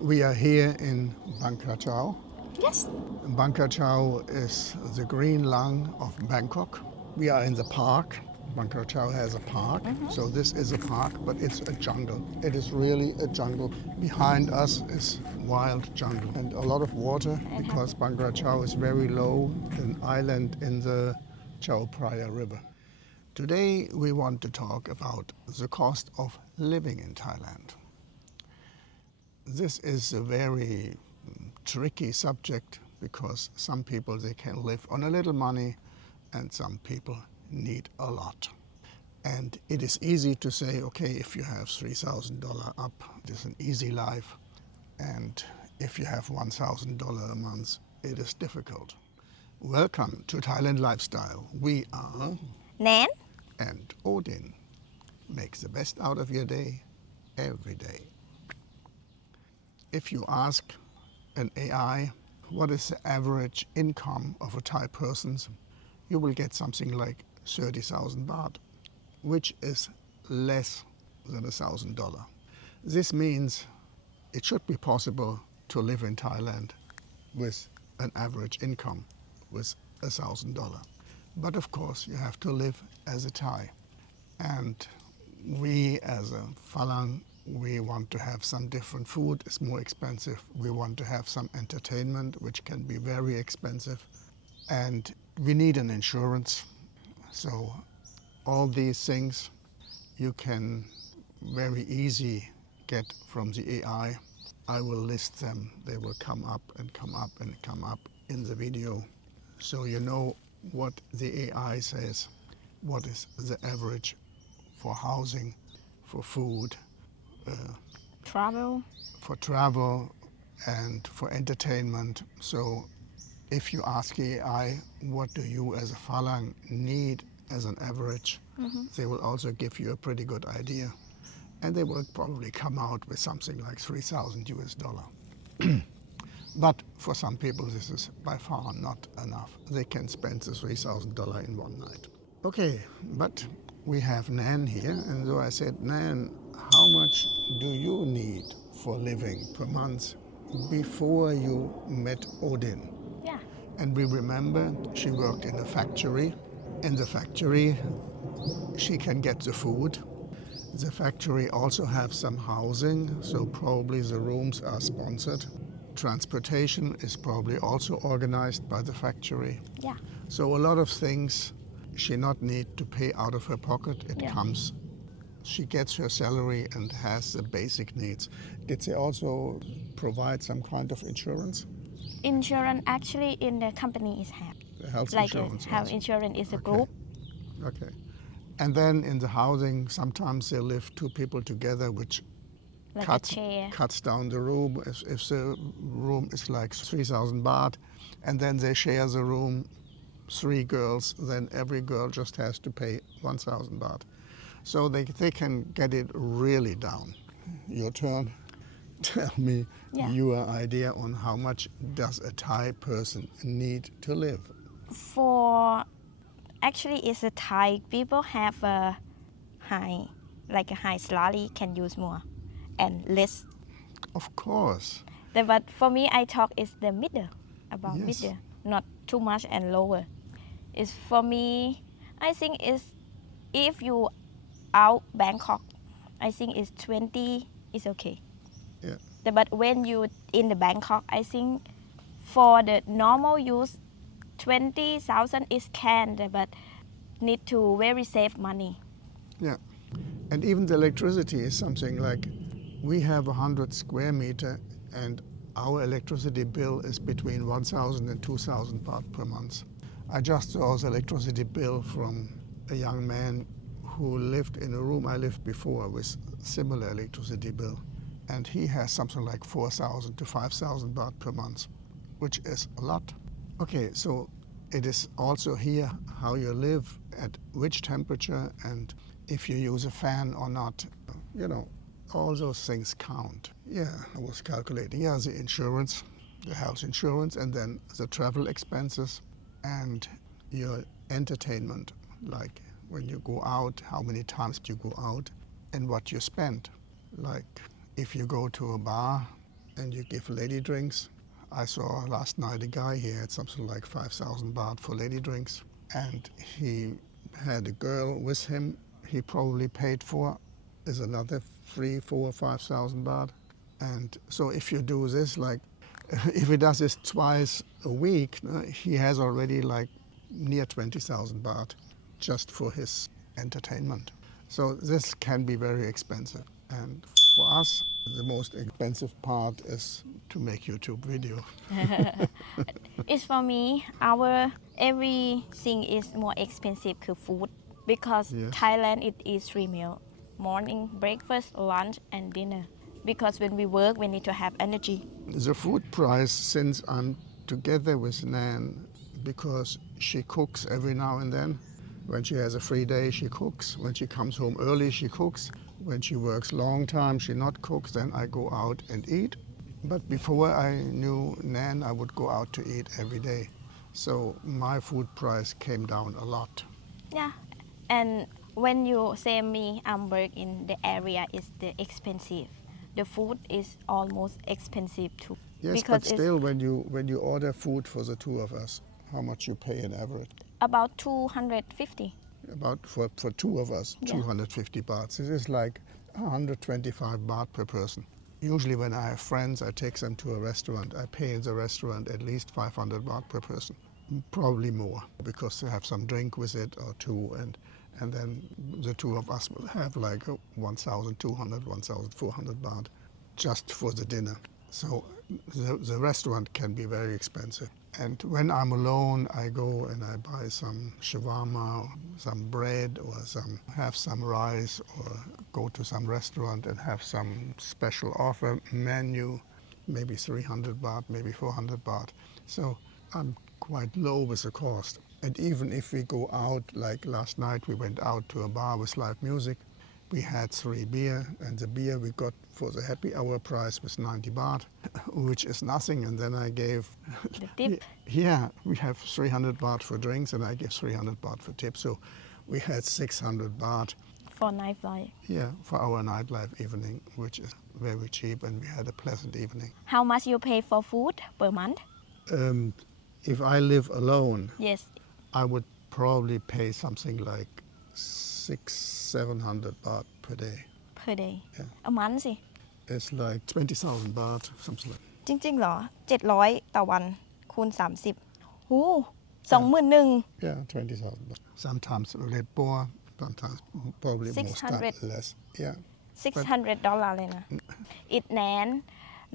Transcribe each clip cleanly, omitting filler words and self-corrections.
We are here in Kachao. Yes. Kachao is the green lung of Bangkok. We are in the park. Kachao has a park, so this is a park, but it's a jungle. It is really a jungle. Behind us is wild jungle and a lot of water because Kachao is very low, an island in the Chao Phraya River. Today we want to talk about the cost of living in Thailand. This is a very tricky subject because some people they can live on a little money and some people need a lot. And it is easy to say, okay, if you have $3,000 up, it is an easy life. And if you have $1,000 a month, it is difficult. Welcome to Thailand Lifestyle. We are Nann and Odin. Make the best out of your day every day. If you ask an AI what is the average income of a Thai person, you will get something like 30,000 baht, which is less than $1,000. This means it should be possible to live in Thailand with an average income with $1,000. But of course, you have to live as a Thai. And we as a Falang, we want to have some different food, it's more expensive. We want to have some entertainment, which can be very expensive. And we need an insurance. So all these things you can very easy get from the AI. I will list them. They will come up and come up and come up in the video. So you know what the AI says, what is the average for housing, for food, travel. for travel, and for entertainment. So if you ask AI, what do you as a Falang need as an average, they will also give you a pretty good idea. And they will probably come out with something like 3,000 US dollar. But for some people, this is by far not enough. They can spend the $3,000 in one night. Okay, but we have Nann here, and so I said, Nann, how much do you need for living per month before you met Odin? Yeah. And we remember she worked in a factory. In the factory, she can get the food. The factory also have some housing, so probably the rooms are sponsored. Transportation is probably also organized by the factory. Yeah. So a lot of things she not need to pay out of her pocket. It Yeah. comes, she gets her salary and has the basic needs. Did they also provide some kind of insurance? Insurance actually in the company is have. The health Like insurance health also? insurance is a Okay. group. Okay. And then in the housing, sometimes they live two people together, which Like a chair. cuts down the room. If the room is like 3,000 baht, and then they share the room, 3 girls, then every girl just has to pay 1,000 baht. So they can get it really down. Your turn. Tell me your idea on how much does a Thai person need to live? For actually it's a Thai people have a high, like a high salary can use more and less. Of course. But for me I talk is the middle, about Yes. middle, not too much and lower. It's for me, I think is if you out Bangkok, I think is 20 is okay. Yeah. But when you in the Bangkok, I think for the normal use, 20,000 is can, but need to very save money. Yeah. And even the electricity is something like we have 100 square meter and our electricity bill is between 1,000 and 2,000 baht per month. I just saw the electricity bill from a young man who lived in a room I lived before with similar electricity bill. And he has something like 4,000 to 5,000 baht per month, which is a lot. Okay, so it is also here how you live, at which temperature, and if you use a fan or not. You know, all those things count. Yeah, I was calculating. Yeah, the insurance, the health insurance, and then the travel expenses and your entertainment, like when you go out, how many times you go out, and what you spend. Like if you go to a bar and you give lady drinks. I saw last night a guy, he had something like 5,000 baht for lady drinks, and he had a girl with him he probably paid for, is another 3, 4, 5,000 baht. And so if you do this, like, if he does this twice a week, he has already like near 20,000 baht just for his entertainment. So this can be very expensive. And for us, the most expensive part is to make YouTube video. It's for me, our everything is more expensive to food because Yes. Thailand it is 3 meals: morning, breakfast, lunch, and dinner. Because when we work, we need to have energy. The food price, since I'm together with Nann, because she cooks every now and then. When she has a free day, she cooks. When she comes home early, she cooks. When she works long time, she not cooks, then I go out and eat. But before I knew Nann, I would go out to eat every day. So my food price came down a lot. Yeah, and when you say me, I'm work in the area is the expensive. The food is almost expensive too. Yes, because but still, when you order food for the two of us, how much you pay in average? About 250. About for two of us, Yeah. 250 baht. This is like 125 baht per person. Usually when I have friends, I take them to a restaurant. I pay in the restaurant at least 500 baht per person, probably more, because they have some drink with it or two, and then the two of us will have like 1,200, 1,400 baht just for the dinner. So the restaurant can be very expensive. And when I'm alone, I go and I buy some shawarma, some bread, or have some rice, or go to some restaurant and have some special offer menu, maybe 300 baht, maybe 400 baht. So I'm quite low with the cost. And even if we go out, like last night we went out to a bar with live music, we had 3 beer, and the beer we got for the happy hour price was 90 baht, which is nothing. And then I gave... The tip. Yeah, we have 300 baht for drinks, and I give 300 baht for tips. So we had 600 baht. For nightlife. Yeah, for our nightlife evening, which is very cheap, and we had a pleasant evening. How much you pay for food per month? If I live alone, Yes. I would probably pay something like 600-700 baht per day. Per day. Yeah. A month สิ It's like 20,000 baht, something like จริงๆเหรอ 700 ต่อวัน คูณ 30 หู 21,000 Yeah, 20,000 baht. Sometimes a little more, sometimes probably more 600. less. Yeah. $600 เลยนะ It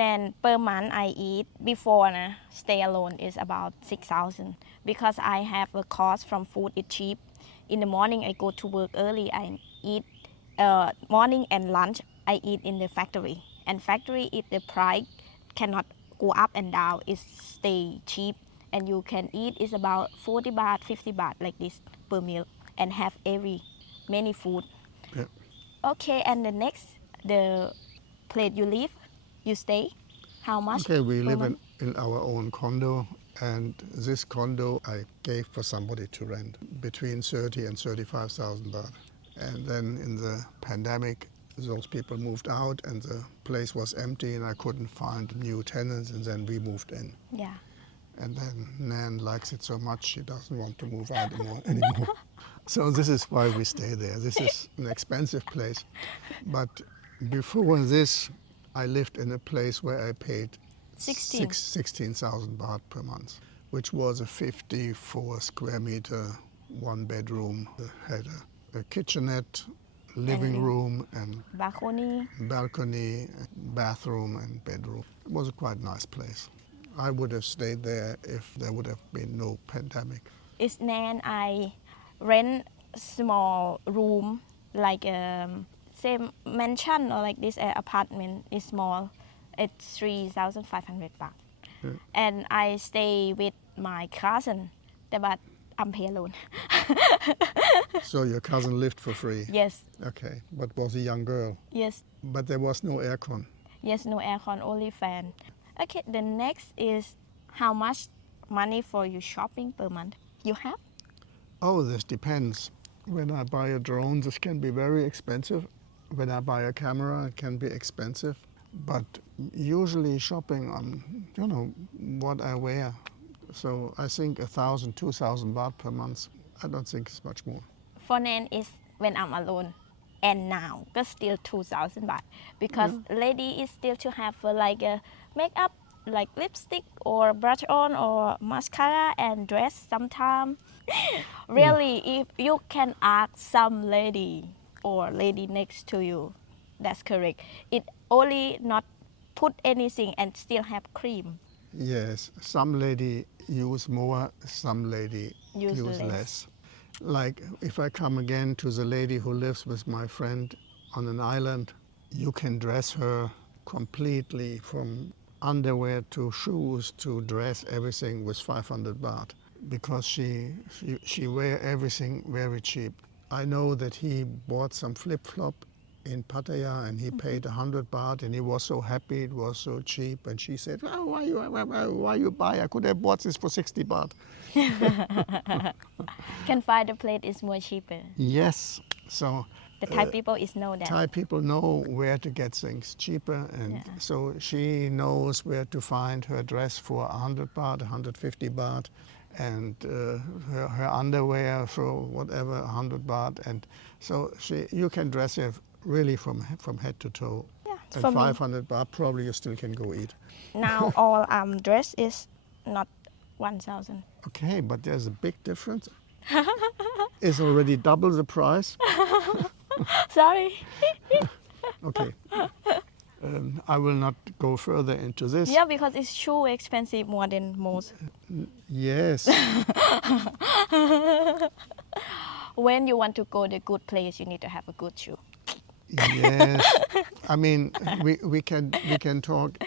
Nan per month I eat before นะ stay alone is about 6,000 because I have a cost from food is cheap. In the morning I go to work early. I eat morning and lunch I eat in the factory. And factory if the price cannot go up and down, it stay cheap. And you can eat is about 40 baht, 50 baht like this per meal and have many food. Yeah. Okay, and the next, the place you live, you stay, how much? Okay, we per live month? in our own condo, and this condo I gave for somebody to rent between 30 and 35,000 baht. And then in the pandemic, those people moved out and the place was empty and I couldn't find new tenants, and then we moved in. Yeah. And then Nann likes it so much she doesn't want to move out anymore. So this is why we stay there. This is an expensive place. But before this, I lived in a place where I paid 16,000 baht per month, which was a 54 square meter, 1 bedroom. It had a kitchenette, living room, and balcony, bathroom, and bedroom. It was a quite nice place. I would have stayed there if there would have been no pandemic. It's Nan, I rent small room, like same mansion or like this apartment is small. It's 3,500 baht. Yeah. And I stay with my cousin, but I'm pay alone. So your cousin lived for free? Yes. Okay, but was a young girl? Yes. But there was no aircon? Yes, no aircon, only fan. Okay, the next is how much money for you shopping per month you have? Oh, this depends. When I buy a drone, this can be very expensive. When I buy a camera, it can be expensive. But usually shopping on, what I wear. So I think 1,000, 2,000 baht per month. I don't think it's much more. For Nan is when I'm alone. And now, but still 2,000 baht. Because lady is still to have like a makeup, like lipstick or brush on or mascara and dress sometime. Really, if you can ask some lady or lady next to you, that's correct. It only not put anything and still have cream. Yes, some lady use more, some lady Use use less. less. Like if I come again to the lady who lives with my friend on an island, you can dress her completely from underwear to shoes to dress, everything with 500 baht because she wear everything very cheap. I know that he bought some flip-flop in Pattaya and he paid 100 baht and he was so happy, it was so cheap, and she said, oh, why you buy? I could have bought this for 60 baht. Can find a place is more cheaper. Yes, so The Thai people is know that. Thai people know where to get things cheaper, and so she knows where to find her dress for 100 baht, 150 baht, and her underwear for whatever 100 baht, and so you can dress her really from head to toe. Yeah, And for me. 500 baht probably you still can go eat. Now all dress is not 1,000. Okay, but there's a big difference. It's already double the price. Sorry. Okay. I will not go further into this. Yeah, because it's too expensive more than most. Yes. When you want to go to good place, you need to have a good shoe. Yes. I mean, we can talk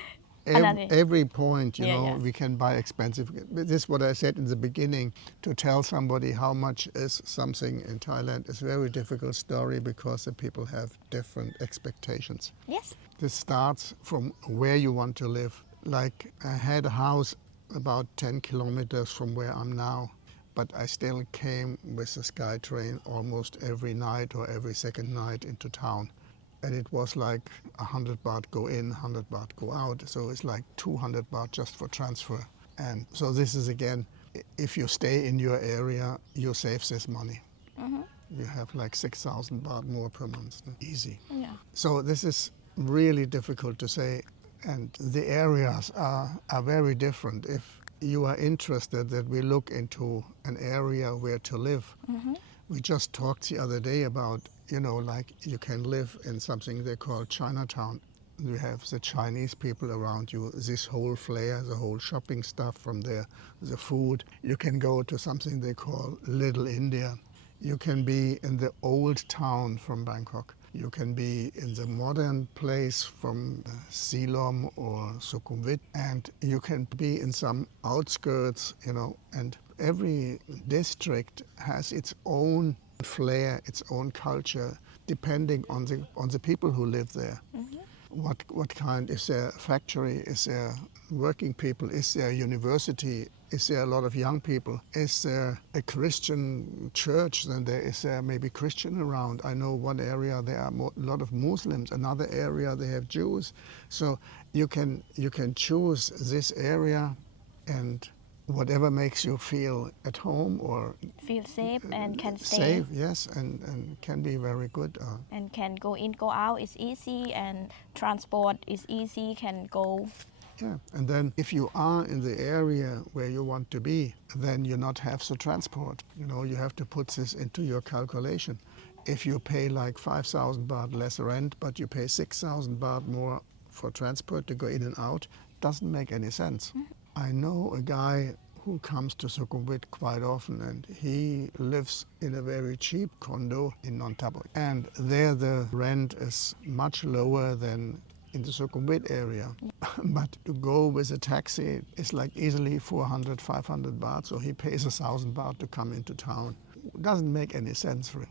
Another. every point, Yeah. we can buy expensive. This is what I said in the beginning. To tell somebody how much is something in Thailand is a very difficult story because the people have different expectations. Yes. This starts from where you want to live. Like I had a house about 10 kilometers from where I'm now, but I still came with the Sky Train almost every night or every second night into town. And it was like 100 baht go in, 100 baht go out. So it's like 200 baht just for transfer. And so this is again, if you stay in your area, you save this money. You have like 6,000 baht more per month. Easy. Yeah. So this is really difficult to say. And the areas are very different. If you are interested that we look into an area where to live, we just talked the other day about, like you can live in something they call Chinatown. You have the Chinese people around you, this whole flair, the whole shopping stuff from there, the food. You can go to something they call Little India. You can be in the old town from Bangkok. You can be in the modern place from Silom or Sukhumvit, and you can be in some outskirts, and every district has its own flair, its own culture, depending on the people who live there. What kind? Is there a factory? Is there working people? Is there a university? Is there a lot of young people? Is there a Christian church? Then there is there maybe Christian around. I know one area there are a lot of Muslims. Another area they have Jews. So you can choose this area, and whatever makes you feel at home or Feel safe and can stay. safe, yes, and can be very good. And can go in, go out is easy, and transport is easy, can go. Yeah, and then if you are in the area where you want to be, then you not have the transport. You have to put this into your calculation. If you pay like 5,000 baht less rent, but you pay 6,000 baht more for transport to go in and out, doesn't make any sense. I know a guy who comes to Sukhumvit quite often, and he lives in a very cheap condo in Nonthaburi. And there the rent is much lower than in the Sukhumvit area. But to go with a taxi is like easily 400, 500 baht, so he pays 1,000 baht to come into town. It doesn't make any sense for him.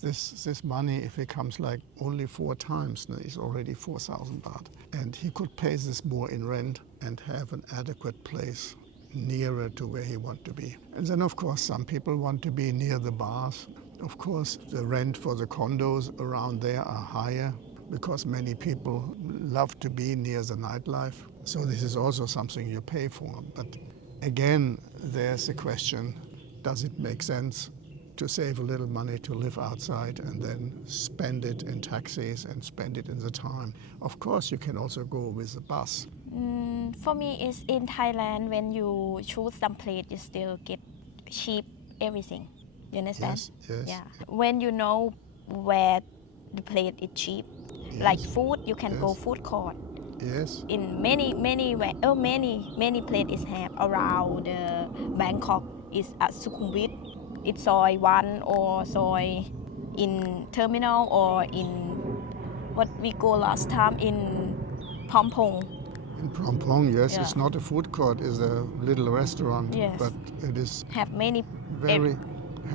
This money, if it comes like only 4 times, then it's already 4,000 baht. And he could pay this more in rent and have an adequate place nearer to where he wants to be. And then, of course, some people want to be near the bars. Of course, the rent for the condos around there are higher because many people love to be near the nightlife. So this is also something you pay for. But again, there's a question, does it make sense to save a little money to live outside and then spend it in taxis and spend it in the time? Of course, you can also go with the bus. For me, it's in Thailand, when you choose some place, you still get cheap everything. You understand? Yes. Yeah. When you know where the place is cheap, like Yes. food, you can go Yes. food court. Yes. In many places have around Bangkok is at Sukhumvit. It's soy 1 or soy in terminal or in what we go last time in Pompong. In Phrom Phong, yes, Yeah. it's not a food court, it's a little restaurant. Yes. But it is Have many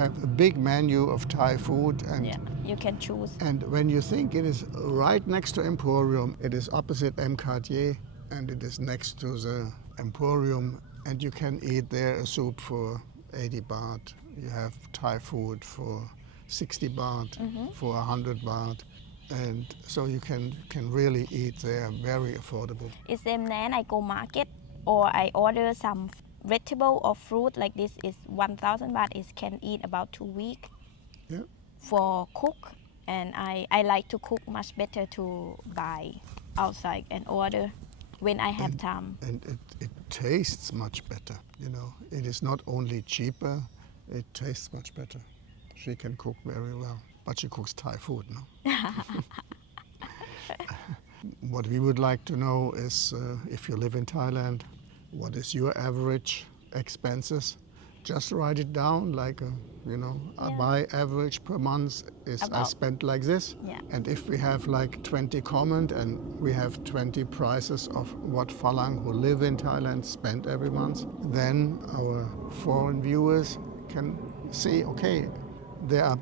have a big menu of Thai food, and yeah, you can choose. and when you think it is right next to Emporium, it is opposite M. Cartier, and it is next to the Emporium, and you can eat there a soup for 80 baht. You have Thai food for 60 baht, for 100 baht. And so you can really eat there, very affordable. It's same Nann, I go market or I order some vegetable or fruit like this is 1,000 baht. It can eat about 2 weeks. Yeah. For cook, and I like to cook much better to buy outside and order when I have time. And it tastes much better, you know. It is not only cheaper, it tastes much better. She can cook very well, but she cooks Thai food, no? What we would like to know is, if you live in Thailand, what is your average expenses? Just write it down, like, my average per month is I spent like this. Yeah. And if we have like 20 comment and we have 20 prices of what Falang who live in Thailand spend every month, then our foreign viewers can see, okay, there are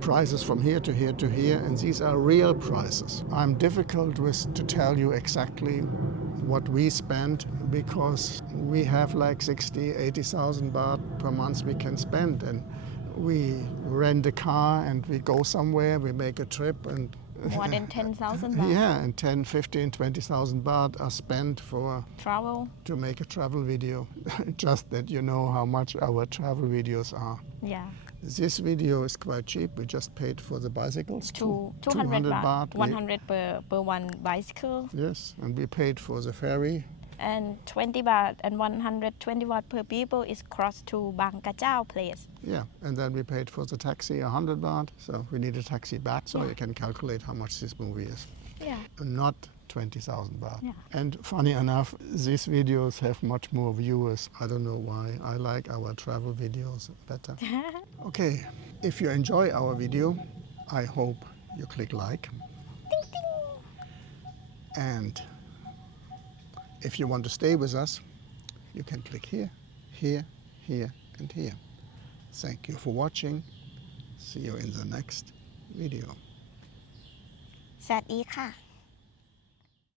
prices from here to here to here, and these are real prices. I'm difficult to tell you exactly what we spend, because we have like 60, 80,000 baht per month we can spend, and we rent a car and we go somewhere, we make a trip, and More than 10,000 baht. yeah, and 10, 15, 20,000 baht are spent for Travel. to make a travel video. Just that you know how much our travel videos are. Yeah. This video is quite cheap. We just paid for the bicycles. 200 baht. 100 per one bicycle. Yes, and we paid for the ferry. And 20 baht and 120 baht per people is cross to Kachao place. Yeah, and then we paid for the taxi 100 baht. So we need a taxi back, so you can calculate how much this movie is. Yeah. Not 20,000 baht. Yeah. And funny enough, these videos have much more viewers. I don't know why. I like our travel videos better. Okay, if you enjoy our video, I hope you click like. Ding, ding. And if you want to stay with us, you can click here, here, here, and here. Thank you for watching. See you in the next video. สวัสดีค่ะ